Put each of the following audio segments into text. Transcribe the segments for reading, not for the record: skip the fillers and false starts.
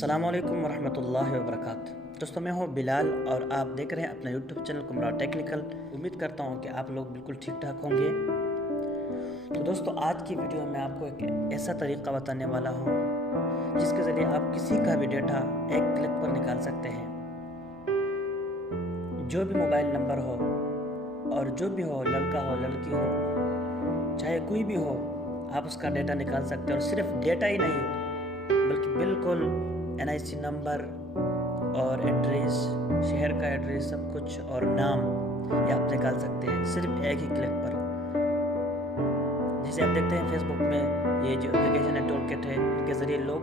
अस्सलामुअलैकुम वरहमतुल्लाहि वबरकातुहू। दोस्तों, मैं हूं बिलाल और आप देख रहे हैं अपना यूट्यूब चैनल कुमरा टेक्निकल। उम्मीद करता हूं कि आप लोग बिल्कुल ठीक ठाक होंगे। तो दोस्तों, आज की वीडियो में आपको एक ऐसा तरीका बताने वाला हूं जिसके ज़रिए आप किसी का भी डेटा एक क्लिक पर निकाल सकते हैं। जो भी मोबाइल नंबर हो और जो भी हो, लड़का हो लड़की हो, चाहे कोई भी हो, आप उसका डेटा निकाल सकते हैं। और सिर्फ डेटा ही नहीं बल्कि बिल्कुल NIC नंबर और एड्रेस, शहर का एड्रेस, सब कुछ और नाम ये आप निकाल सकते हैं सिर्फ एक ही क्लिक पर। जैसे आप देखते हैं फेसबुक में ये जो एप्लीकेशन है टूलकिट है, इनके ज़रिए लोग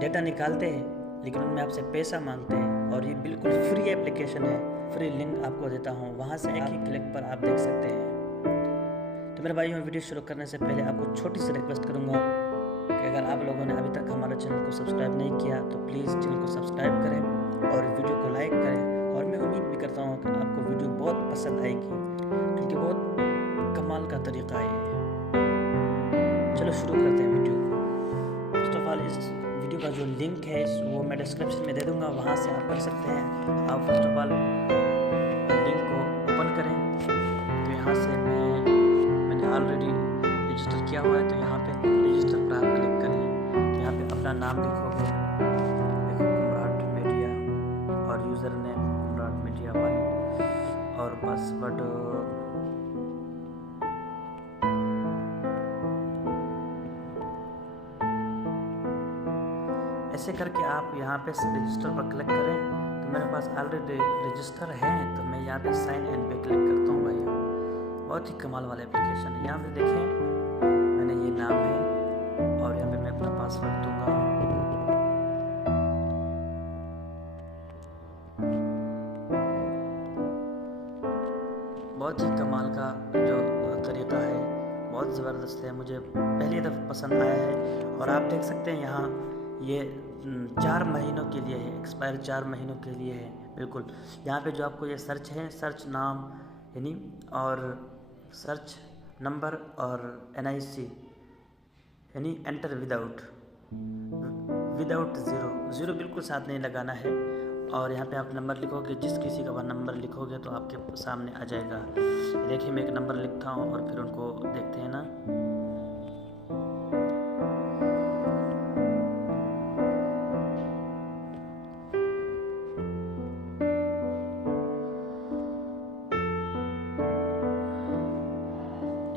डेटा निकालते हैं लेकिन उनमें आपसे पैसा मांगते हैं। और ये बिल्कुल फ्री एप्लीकेशन है, फ्री लिंक आपको देता हूँ, वहाँ से एक ही क्लिक पर आप देख सकते हैं। तो मेरे भाइयों, वीडियो शुरू करने से पहले आपको छोटी सी रिक्वेस्ट करूँगा कि अगर आप लोगों ने अभी तक हमारे चैनल को सब्सक्राइब नहीं किया तो प्लीज़ चैनल को सब्सक्राइब करें और वीडियो को लाइक करें। और मैं उम्मीद भी करता हूँ कि आपको वीडियो बहुत पसंद आएगी क्योंकि बहुत कमाल का तरीका है। चलो शुरू करते हैं वीडियो। फर्स्ट ऑफ ऑल, इस वीडियो का जो लिंक है वो मैं डिस्क्रिप्शन में दे दूँगा, वहाँ से आप कर सकते हैं। आप फर्स्ट ऑफ ऑल लिंक को ओपन करें। तो यहाँ से मैंने ऑलरेडी रजिस्टर किया हुआ है, तो यहाँ पे रजिस्टर पर आप क्लिक करें। तो यहाँ पे अपना नाम लिखोगे, कुमराट मीडिया, और यूज़र नेम कुमराट मीडिया 1, और पासवर्ड ऐसे करके आप यहाँ पे रजिस्टर पर क्लिक करें। तो मेरे पास ऑलरेडी रजिस्टर है, तो मैं यहाँ पे साइन इन पे क्लिक करता हूँ भाई। बहुत ही कमाल वाला एप्लीकेशन है। यहाँ पे देखें, मैंने ये नाम है और यहाँ पे मैं अपना पासवर्ड दूंगा। बहुत ही कमाल का जो तरीका है, बहुत ज़बरदस्त है, मुझे पहली दफ़ा पसंद आया है। और आप देख सकते हैं यहाँ ये 4 महीनों के लिए है, एक्सपायर 4 महीनों के लिए है बिल्कुल। यहाँ पे जो आपको ये सर्च है, सर्च नाम यानी और सर्च नंबर और NIC यानी एंटर विदाउट ज़ीरो बिल्कुल साथ नहीं लगाना है। और यहाँ पे आप नंबर लिखोगे, जिस किसी का वह नंबर लिखोगे तो आपके सामने आ जाएगा। देखिए, मैं एक नंबर लिखता हूँ और फिर उनको देखते हैं ना।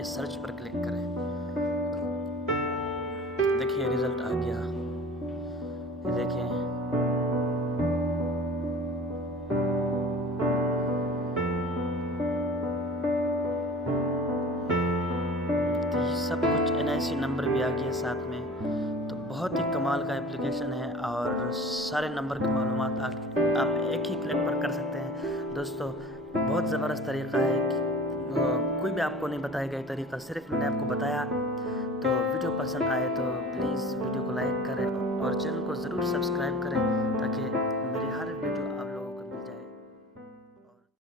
इस सर्च पर क्लिक करें, देखिए रिजल्ट आ गया। ये देखें, तो सब कुछ NIC नंबर भी आ गया साथ में। तो बहुत ही कमाल का एप्लीकेशन है और सारे नंबर की मालूमात आप एक ही क्लिक पर कर सकते हैं। दोस्तों, बहुत ज़बरदस्त तरीका है कि कोई भी आपको नहीं बताएगा ये तरीका, सिर्फ मैंने आपको बताया। तो वीडियो पसंद आए तो प्लीज़ वीडियो को लाइक करें और चैनल को ज़रूर सब्सक्राइब करें ताकि मेरी हर